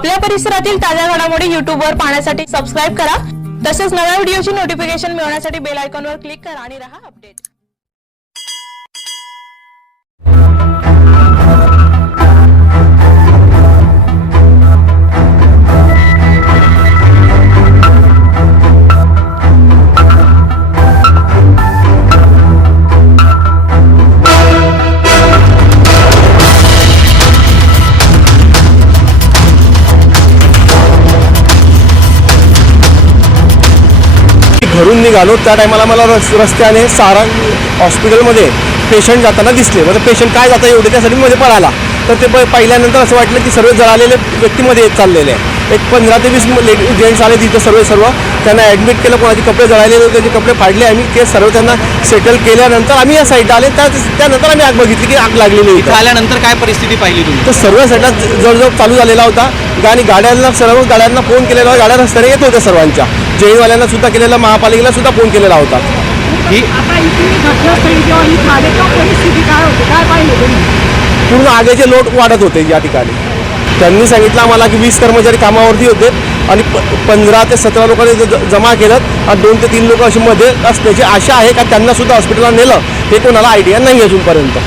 आपल्या परिसरातील ताज्या घडामोडी युट्यूबवर पाहण्यासाठी सबस्क्राईब करा. तसेच नव्या व्हिडिओची नोटिफिकेशन मिळवण्यासाठी बेल आयकॉनवर क्लिक करा आणि रहा अपडेट निघालो त्या टायमाला मला रस रस्त्याने सारा हॉस्पिटलमध्ये पेशंट जाताना दिसले. म्हणजे पेशंट काय जाता एवढे त्यासाठी मध्ये पळाला. तर ते प- पाहिल्यानंतर असं वाटलं की सर्व जळालेले व्यक्तीमध्ये येत चाललेले आहे. एक पंधरा ते वीस लेडी जेंट्स आले तिथं सर्व सर्व. त्यांना ॲडमिट केलं कोणाचे कपडे जळालेले होते त्यांचे कपडे फाडले आम्ही. ते सर्व त्यांना सेटल केल्यानंतर आम्ही या साईडला आले. त्या त्यानंतर आम्ही आग बघितली की आग लागलेली होती आल्यानंतर काय परिस्थिती पाहिली तुम्ही? तर सर्व साईडला जळजळ चालू झालेला होता. आणि गाड्यांना सर्व गाड्यांना फोन केलेला होता. गाड्या रस्त्याने येत होत्या सर्वांच्या. जैनवाल्यांना सुद्धा केलेला महापालिकेला सुद्धा फोन केलेला होता. ही तुम्ही? पूर्ण आगीचे लोट वाढत होते या ठिकाणी. त्यांनी सांगितलं आम्हाला की वीस कर्मचारी कामावरती होते आणि प पंधरा ते सतरा लोकांनी जमा केलं आणि दोन ते तीन लोक अशी मध्ये असण्याची आशा आहे का त्यांना सुद्धा हॉस्पिटलला नेलं हे कोणाला आयडिया नाही अजूनपर्यंत.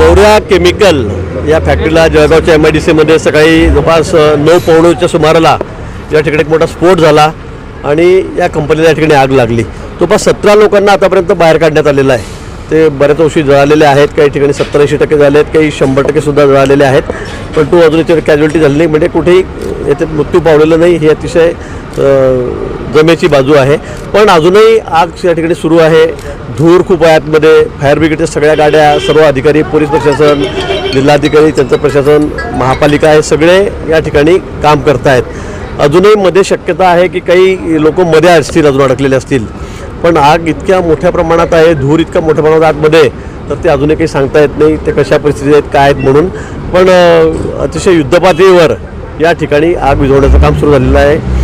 मौर्या केमिकल या फॅक्टरीला जळगावच्या एम आय डी सीमध्ये सकाळी जवळपास नऊ पावणेच्या सुमाराला या ठिकाणी एक मोठा स्फोट झाला आणि या कंपनीला या ठिकाणी आग लागली. जवळपास सतरा लोकांना आतापर्यंत बाहेर काढण्यात आलेलं आहे. ते बऱ्याच अंशी जळालेले आहेत काही ठिकाणी सत्तर ऐंशी टक्के झाले आहेत काही शंभर टक्केसुद्धा जळालेले आहेत. पण तो अजून इथे कॅज्युअलिटी झाली नाही. म्हणजे कुठेही याच्यात मृत्यू पावलेलं नाही. हे अतिशय अ, जमेची बाजू आहे. पण अजूनही आग या ठिकाणी सुरू आहे. धूर खूप आहे आतमध्ये. फायर ब्रिगेडच्या सगळ्या गाड्या सर्व अधिकारी पोलीस प्रशासन जिल्हाधिकारी त्यांचं प्रशासन महापालिका हे सगळे या ठिकाणी काम करत आहेत अजूनही मध्ये शक्यता आहे की काही लोक मध्ये असतील अजून अडकलेले असतील. पण आग इतक्या मोठ्या प्रमाणात आहे धूर इतक्या मोठ्या प्रमाणात आतमध्ये तर ते अजूनही काही सांगता येत नाही. ते कशा परिस्थितीत आहेत काय आहेत म्हणून. पण अतिशय युद्धपातळीवर या ठिकाणी आग विझवण्याचं काम सुरू झालेलं आहे.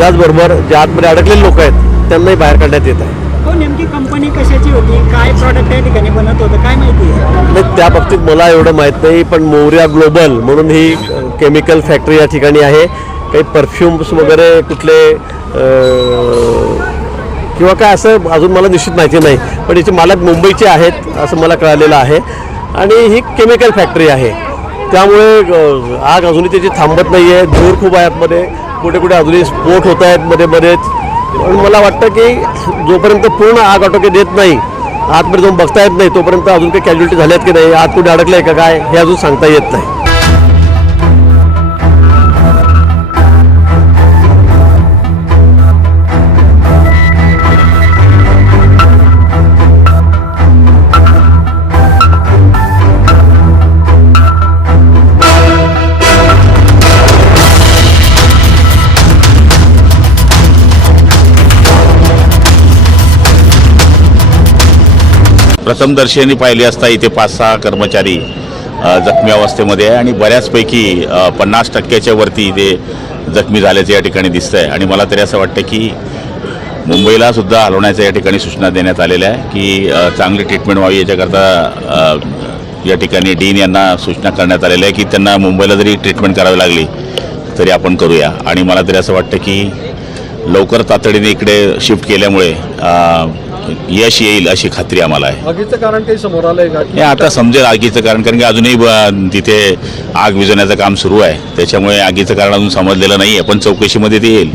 त्याचबरोबर जे आतमध्ये अडकलेले लोक आहेत त्यांनाही बाहेर काढण्यात येत आहे. हो नेमकी कंपनी कशाची होती? काय प्रॉडक्ट त्या ठिकाणी बनत होतं? काय माहिती आहे? नाही त्या बाबतीत मला एवढं माहीत नाही पण मोर्या ग्लोबल म्हणून ही केमिकल फॅक्टरी या ठिकाणी आहे. काही परफ्युम्स वगैरे कुठले किंवा काय असं अजून मला निश्चित माहिती नाही पण याचे मालक मुंबईचे आहेत असं मला कळालेलं आहे. आणि ही केमिकल फॅक्टरी आहे. त्यामुळे आग अजूनही त्याची थांबत नाही आहे धूर खूप आहे आतमध्ये. कुठे कुठे अजूनही स्फोट होत आहेत मध्ये मध्येच पण मला वाटतं की जोपर्यंत पूर्ण आग आटोके देत नाही आतमध्ये जाऊन बघता येत नाही तोपर्यंत अजून काही कॅज्युलिटी झाल्यात की नाही आत कुठे अडकलंय का काय हे अजून सांगता येत नाही. प्रथमदर्शनी पाहिली असता इथे पाच सहा कर्मचारी जखमी अवस्थेमध्ये आहे आणि बऱ्याचपैकी पन्नास टक्क्याच्या वरती इथे जखमी झाल्याचं या ठिकाणी दिसतं आहे आणि मला तरी असं वाटतं की मुंबईला सुद्धा हलवण्याच्या या ठिकाणी सूचना देण्यात आलेल्या आहे की चांगली ट्रीटमेंट व्हावी याच्याकरता या ठिकाणी डीन यांना सूचना करण्यात आलेल्या आहे की त्यांना मुंबईला जरी ट्रीटमेंट करावी लागली तरी आपण करूया. आणि मला तरी असं वाटतं की लवकर तातडीने इकडे शिफ्ट केल्यामुळे यश येईल अशी खात्री आम्हाला आहे. आगीचं कारण काही समोर आलंय का? हे आता समजेल आगीचं कारण कारण की अजूनही ब- तिथे आग विझवण्याचं काम सुरू आहे. त्याच्यामुळे आगीचं कारण अजून समजलेलं नाही आहे पण चौकशीमध्ये ते येईल.